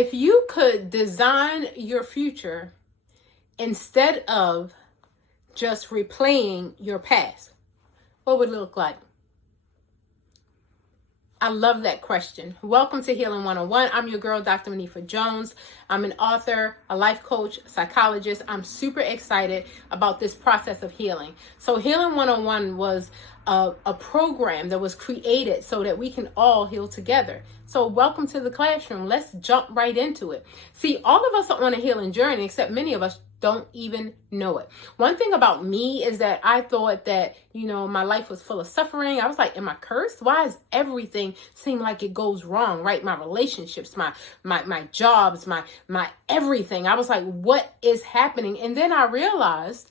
If you could design your future instead of just replaying your past, what would it look like? I love that question. Welcome to Healing 101. I'm your girl, Dr. Monifa Jones. I'm an author, a life coach, psychologist. I'm super excited about this process of healing. So Healing 101 was a program that was created so that we can all heal together. So welcome to the classroom. Let's jump right into it. See, all of us are on a healing journey, except many of us don't even know it. One thing about me is that I thought that, my life was full of suffering. I was like, am I cursed? Why does everything seem like it goes wrong, right? My relationships, my jobs, my everything. I was like, what is happening? And then I realized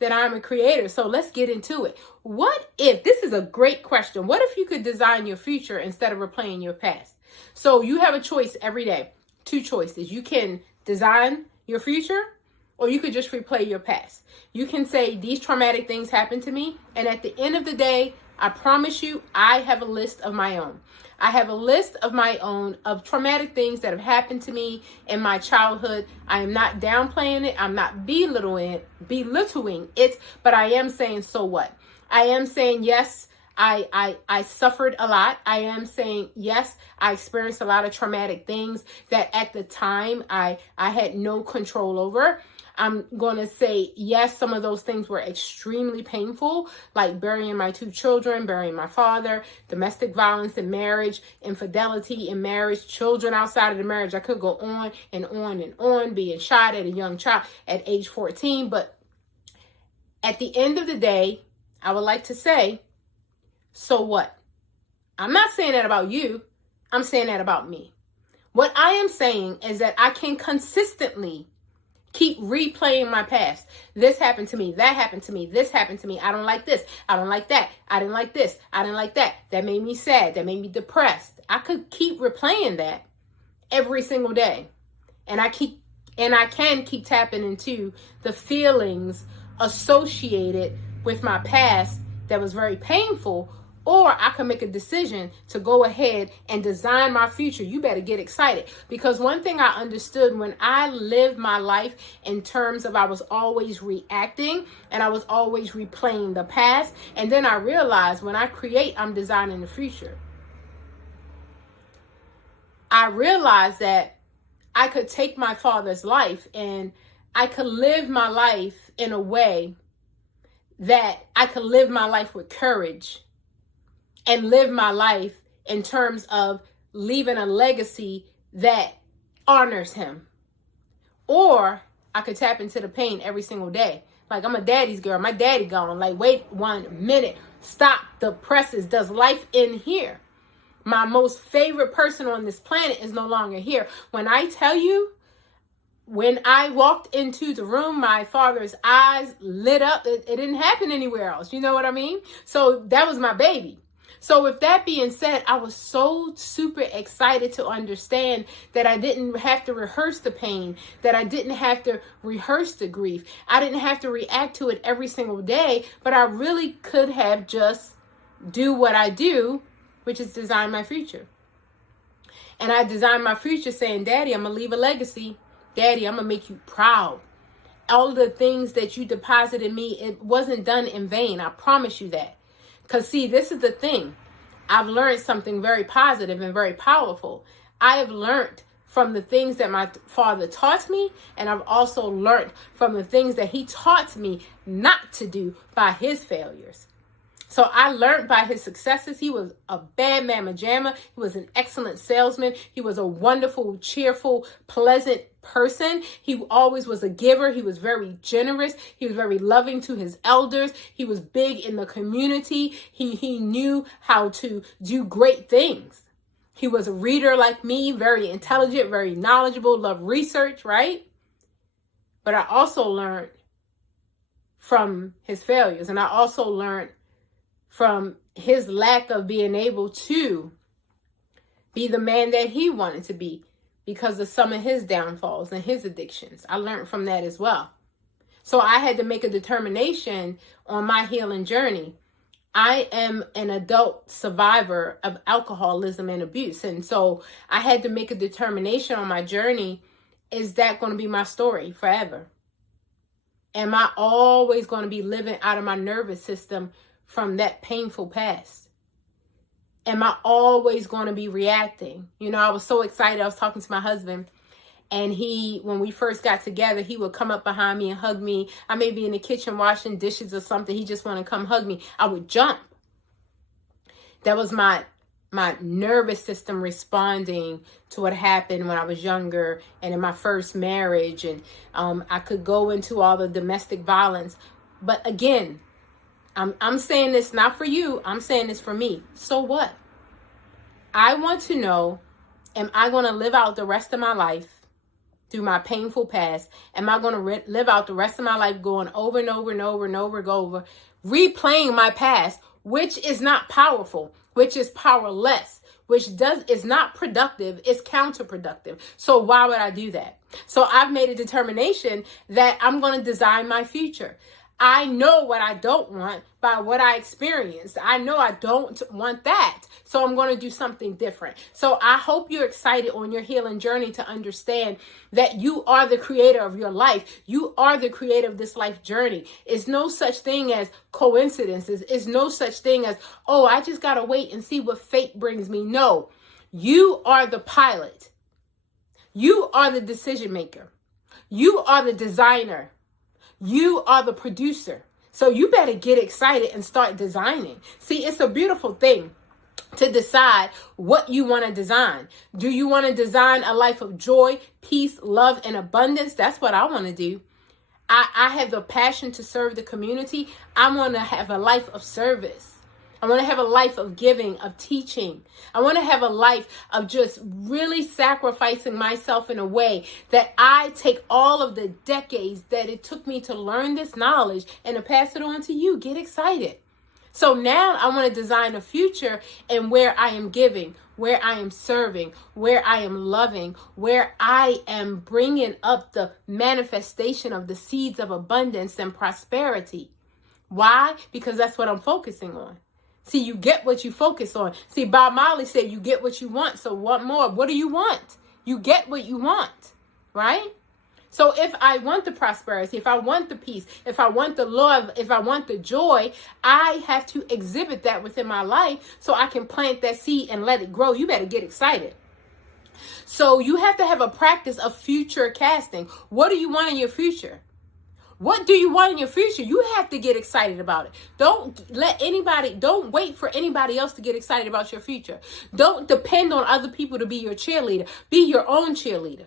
that I'm a creator. So let's get into it. What if, this is a great question. What if you could design your future instead of replaying your past? So you have a choice every day. Two choices. You can design your future, or you could just replay your past. You can say, these traumatic things happened to me. And at the end of the day, I promise you, I have a list of my own. I have a list of my own of traumatic things that have happened to me in my childhood. I am not downplaying it. I'm not belittling it, but I am saying, so what? I am saying, yes, I suffered a lot. I am saying, yes, I experienced a lot of traumatic things that at the time I had no control over. I'm going to say, yes, some of those things were extremely painful, like burying my two children, burying my father, domestic violence in marriage, infidelity in marriage, children outside of the marriage. I could go on and on and on, being shot at a young child at age 14. But at the end of the day, I would like to say, so what? I'm not saying that about you. I'm saying that about me. What I am saying is that I can consistently keep replaying my past. This happened to me. That happened to me. This happened to me. I don't like this. I don't like that. I didn't like this. I didn't like that. That made me sad. That made me depressed. I could keep replaying that every single day. And I can keep tapping into the feelings associated with my past that was very painful. Or I can make a decision to go ahead and design my future. You better get excited. Because one thing I understood when I lived my life in terms of I was always reacting and I was always replaying the past. And then I realized when I create, I'm designing the future. I realized that I could take my father's life and I could live my life in a way that I could live my life with courage and live my life in terms of leaving a legacy that honors him. Or I could tap into the pain every single day. Like, I'm a daddy's girl. My daddy gone. Like, wait 1 minute. Stop the presses. Does life end here? My most favorite person on this planet is no longer here. When I tell you, when I walked into the room, my father's eyes lit up. It didn't happen anywhere else. You know what I mean? So that was my baby. So with that being said, I was so super excited to understand that I didn't have to rehearse the pain, that I didn't have to rehearse the grief. I didn't have to react to it every single day, but I really could have just do what I do, which is design my future. And I designed my future saying, Daddy, I'm going to leave a legacy. Daddy, I'm going to make you proud. All of the things that you deposited in me, it wasn't done in vain. I promise you that. Because see, this is the thing. I've learned something very positive and very powerful. I have learned from the things that my father taught me, and I've also learned from the things that he taught me not to do by his failures. So I learned by his successes. He was a bad mamma jamma. He was an excellent salesman. He was a wonderful, cheerful, pleasant person. He always was a giver. He was very generous. He was very loving to his elders. He was big in the community. He knew how to do great things. He was a reader like me, very intelligent, very knowledgeable, loved research, right? But I also learned from his failures, and I also learned from his lack of being able to be the man that he wanted to be because of some of his downfalls and his addictions. I learned from that as well. So I had to make a determination on my healing journey. I am an adult survivor of alcoholism and abuse. And so I had to make a determination on my journey. Is that going to be my story forever? Am I always going to be living out of my nervous system from that painful past? Am I always going to be reacting? You know, I was so excited. I was talking to my husband, and when we first got together, he would come up behind me and hug me. I may be in the kitchen washing dishes or something. He just want to come hug me. I would jump. That was my nervous system responding to what happened when I was younger and in my first marriage. And I could go into all the domestic violence. But again, I'm saying this not for you. I'm saying this for me. So what? I want to know, am I going to live out the rest of my life through my painful past? Am I going to live out the rest of my life going over and over and over and over, replaying my past, which is not powerful, which is powerless, which is not productive, it's counterproductive. So why would I do that? So I've made a determination that I'm going to design my future. I know what I don't want by what I experienced. I know I don't want that. So I'm going to do something different. So I hope you're excited on your healing journey to understand that you are the creator of your life. You are the creator of this life journey. It's no such thing as coincidences. It's no such thing as, oh, I just got to wait and see what fate brings me. No, you are the pilot. You are the decision maker. You are the designer. You are the producer. So you better get excited and start designing. See, it's a beautiful thing to decide what you want to design. Do you want to design a life of joy, peace, love, and abundance? That's what I want to do. I have the passion to serve the community. I want to have a life of service. I want to have a life of giving, of teaching. I want to have a life of just really sacrificing myself in a way that I take all of the decades that it took me to learn this knowledge and to pass it on to you. Get excited. So now I want to design a future and where I am giving, where I am serving, where I am loving, where I am bringing up the manifestation of the seeds of abundance and prosperity. Why? Because that's what I'm focusing on. See, you get what you focus on. See, Bob Marley said you get what you want. So what more? What do you want? You get what you want, right? So if I want the prosperity, if I want the peace, if I want the love, if I want the joy, I have to exhibit that within my life so I can plant that seed and let it grow. You better get excited. So you have to have a practice of future casting. What do you want in your future? What do you want in your future? You have to get excited about it. Don't wait for anybody else to get excited about your future. Don't depend on other people to be your cheerleader. Be your own cheerleader.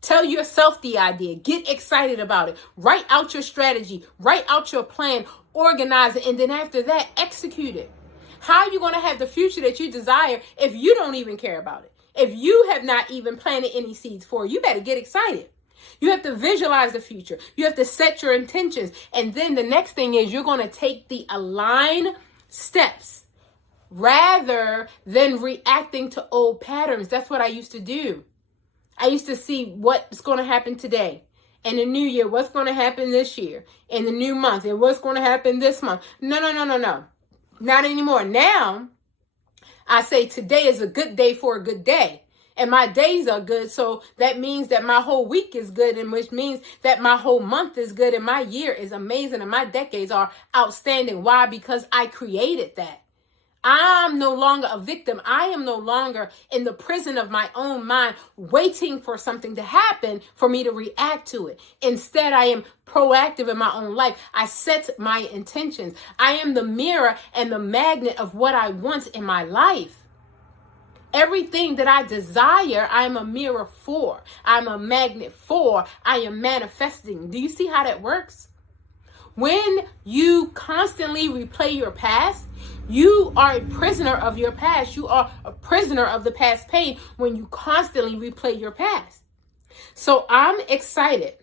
Tell yourself the idea. Get excited about it. Write out your strategy. Write out your plan. Organize it. And then after that, execute it. How are you going to have the future that you desire if you don't even care about it? If you have not even planted any seeds for it, you better get excited. You have to visualize the future. You have to set your intentions. And then the next thing is you're going to take the aligned steps rather than reacting to old patterns. That's what I used to do. I used to see what's going to happen today. In the new year, what's going to happen this year? In the new month, and what's going to happen this month? No. Not anymore. Now, I say today is a good day for a good day. And my days are good, so that means that my whole week is good, and which means that my whole month is good, and my year is amazing, and my decades are outstanding. Why? Because I created that. I'm no longer a victim. I am no longer in the prison of my own mind, waiting for something to happen for me to react to it. Instead, I am proactive in my own life. I set my intentions. I am the mirror and the magnet of what I want in my life. Everything that I desire, I'm a mirror for. I'm a magnet for. I am manifesting. Do you see how that works? When you constantly replay your past, you are a prisoner of your past. You are a prisoner of the past pain when you constantly replay your past. So I'm excited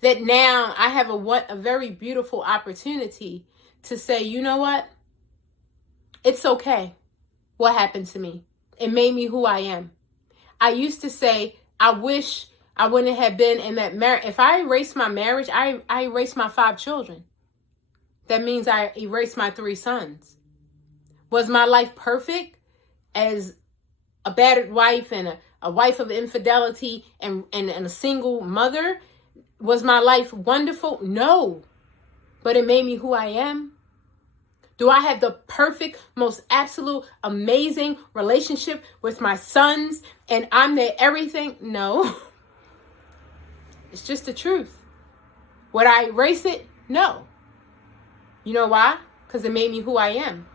that now I have a very beautiful opportunity to say, you know what? It's okay. What happened to me? It made me who I am. I used to say, I wish I wouldn't have been in that marriage. If I erased my marriage, I erased my 5 children. that means I erased my 3 sons. Was my life perfect as a battered wife and a wife of infidelity and a single mother? Was my life wonderful? No. But it made me who I am. Do I have the perfect, most absolute, amazing relationship with my sons and I'm their everything? No. It's just the truth. Would I erase it? No. You know why? Because it made me who I am.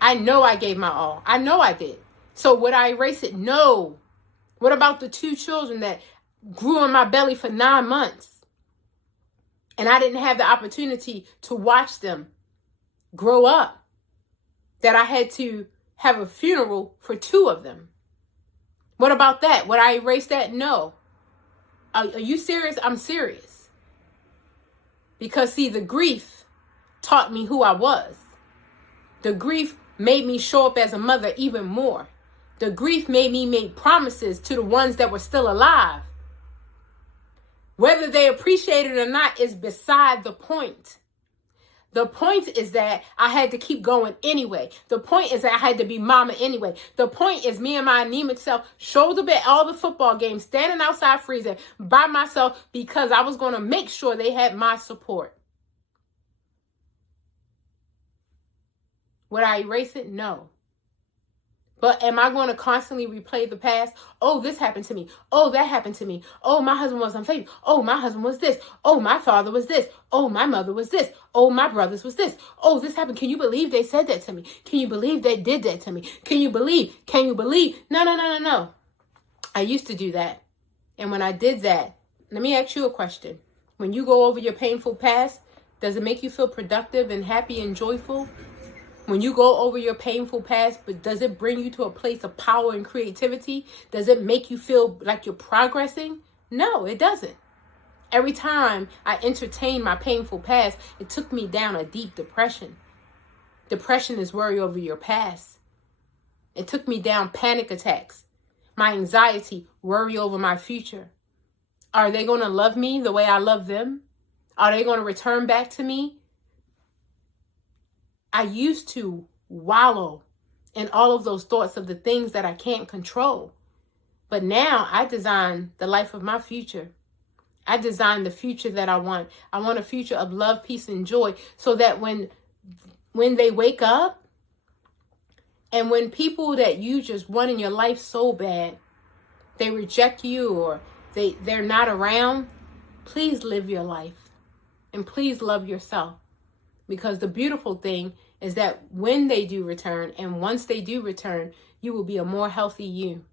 I know I gave my all. I know I did. So would I erase it? No. What about the 2 children that grew in my belly for 9 months? And I didn't have the opportunity to watch them grow up. That I had to have a funeral for 2 of them. What about that? Would I erase that? No. Are you serious? I'm serious. Because see, the grief taught me who I was. The grief made me show up as a mother even more. The grief made me make promises to the ones that were still alive. Whether they appreciate it or not is beside the point. The point is that I had to keep going anyway. The point is that I had to be mama anyway. The point is me and my anemic self shoulder bet all the football games, standing outside freezing by myself because I was going to make sure they had my support. Would I erase it? No. But am I going to constantly replay the past? Oh, this happened to me. Oh, that happened to me. Oh, my husband was unfaithful. Oh, my husband was this. Oh, my father was this. Oh, my mother was this. Oh, my brothers was this. Oh, this happened. Can you believe they said that to me? Can you believe they did that to me? Can you believe? Can you believe? No. I used to do that. And when I did that, let me ask you a question. When you go over your painful past, does it make you feel productive and happy and joyful? When you go over your painful past, but does it bring you to a place of power and creativity? Does it make you feel like you're progressing? No, it doesn't. Every time I entertained my painful past, it took me down a deep depression. Depression is worry over your past. It took me down panic attacks. My anxiety, worry over my future. Are they going to love me the way I love them? Are they going to return back to me? I used to wallow in all of those thoughts of the things that I can't control. But now I design the life of my future. I design the future that I want. I want a future of love, peace, and joy so that when they wake up and when people that you just want in your life so bad, they reject you or they're not around, please live your life and please love yourself. Because the beautiful thing is that when they do return and once they do return, you will be a more healthy you.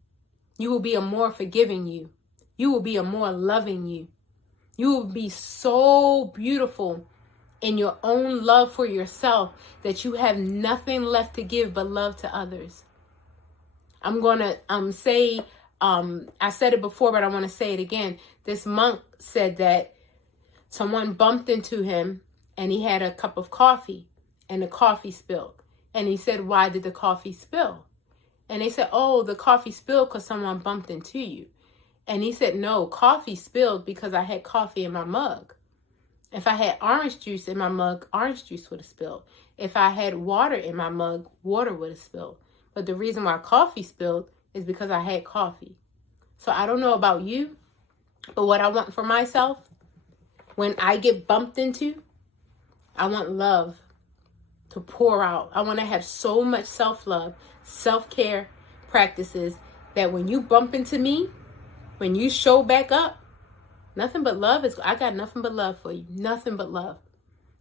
You will be a more forgiving you. You will be a more loving you. You will be so beautiful in your own love for yourself that you have nothing left to give but love to others. I'm going to say, I said it before, but I want to say it again. This monk said that someone bumped into him and he had a cup of coffee and the coffee spilled. And he said, why did the coffee spill? And they said, oh, the coffee spilled because someone bumped into you. And he said, no, coffee spilled because I had coffee in my mug. If I had orange juice in my mug, orange juice would have spilled. If I had water in my mug, water would have spilled. But the reason why coffee spilled is because I had coffee. So I don't know about you, but what I want for myself, when I get bumped into, I want love to pour out. I want to have so much self-love, self-care practices that when you bump into me, when you show back up, nothing but love I got nothing but love for you. Nothing but love.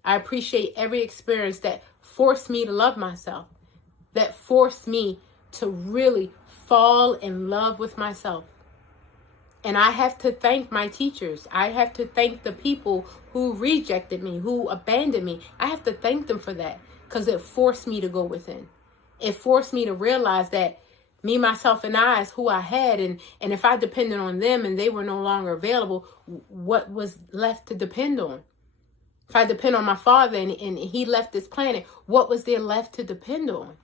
I appreciate every experience that forced me to love myself, that forced me to really fall in love with myself. And I have to thank my teachers. I have to thank the people who rejected me, who abandoned me. I have to thank them for that because it forced me to go within. It forced me to realize that me, myself, and I is who I had. And if I depended on them and they were no longer available, what was left to depend on? If I depend on my father and he left this planet, what was there left to depend on?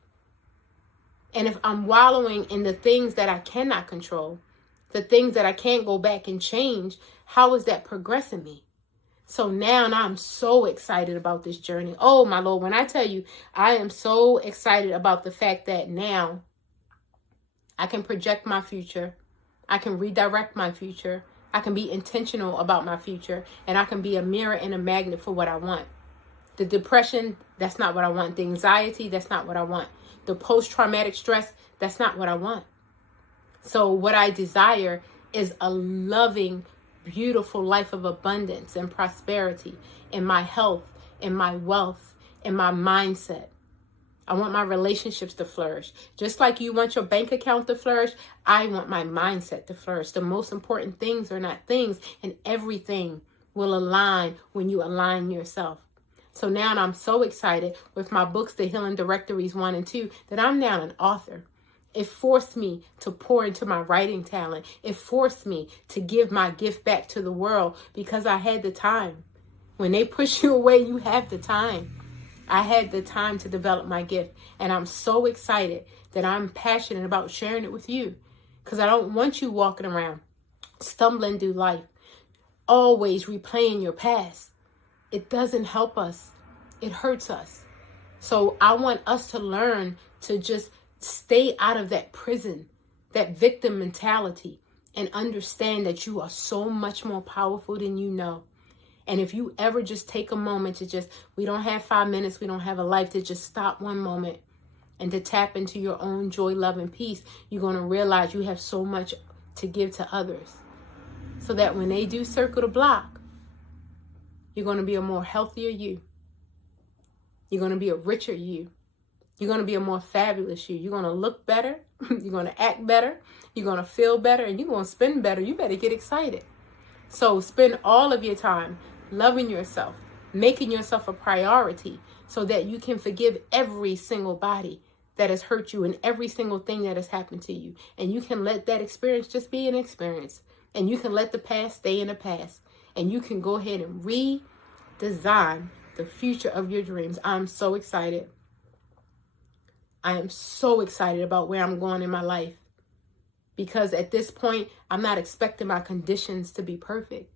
And if I'm wallowing in the things that I cannot control, the things that I can't go back and change, how is that progressing me? So now I'm so excited about this journey. Oh, my Lord, when I tell you, I am so excited about the fact that now I can project my future. I can redirect my future. I can be intentional about my future. And I can be a mirror and a magnet for what I want. The depression, that's not what I want. The anxiety, that's not what I want. The post-traumatic stress, that's not what I want. So what I desire is a loving, beautiful life of abundance and prosperity in my health, in my wealth, in my mindset. I want my relationships to flourish. Just like you want your bank account to flourish, I want my mindset to flourish. The most important things are not things, and everything will align when you align yourself. So now I'm so excited with my books, The Healing Directories 1 and 2, that I'm now an author. It forced me to pour into my writing talent. It forced me to give my gift back to the world because I had the time. When they push you away, you have the time. I had the time to develop my gift. And I'm so excited that I'm passionate about sharing it with you. Because I don't want you walking around, stumbling through life, always replaying your past. It doesn't help us. It hurts us. So I want us to learn to just stay out of that prison, that victim mentality, and understand that you are so much more powerful than you know. And if you ever just take a moment to just, we don't have 5 minutes, we don't have a life, to just stop one moment and to tap into your own joy, love, and peace, you're going to realize you have so much to give to others. So that when they do circle the block, you're going to be a more healthier you. You're going to be a richer you. You're going to be a more fabulous you. You're going to look better. You're going to act better. You're going to feel better. And you're going to spend better. You better get excited. So spend all of your time loving yourself, making yourself a priority so that you can forgive every single body that has hurt you and every single thing that has happened to you. And you can let that experience just be an experience. And you can let the past stay in the past. And you can go ahead and redesign the future of your dreams. I'm so excited. I am so excited about where I'm going in my life. Because at this point, I'm not expecting my conditions to be perfect.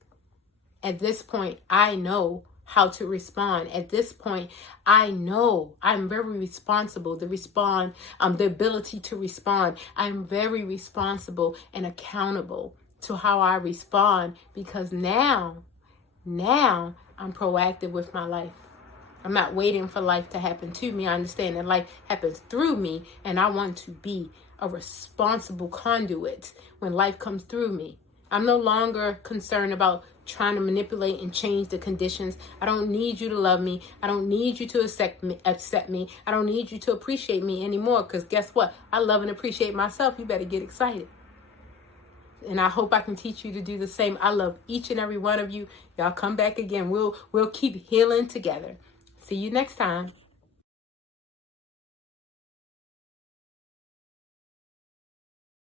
At this point, I know how to respond. At this point, I know I'm very responsible to respond. The ability to respond. I'm very responsible and accountable to how I respond, because now I'm proactive with my life. I'm not waiting for life to happen to me. I understand that life happens through me, and I want to be a responsible conduit when life comes through me. I'm no longer concerned about trying to manipulate and change the conditions. I don't need you to love me. I don't need you to accept me. I don't need you to appreciate me anymore, because guess what? I love and appreciate myself. You better get excited. And I hope I can teach you to do the same. I love each and every one of you. Y'all come back again. We'll keep healing together. See you next time.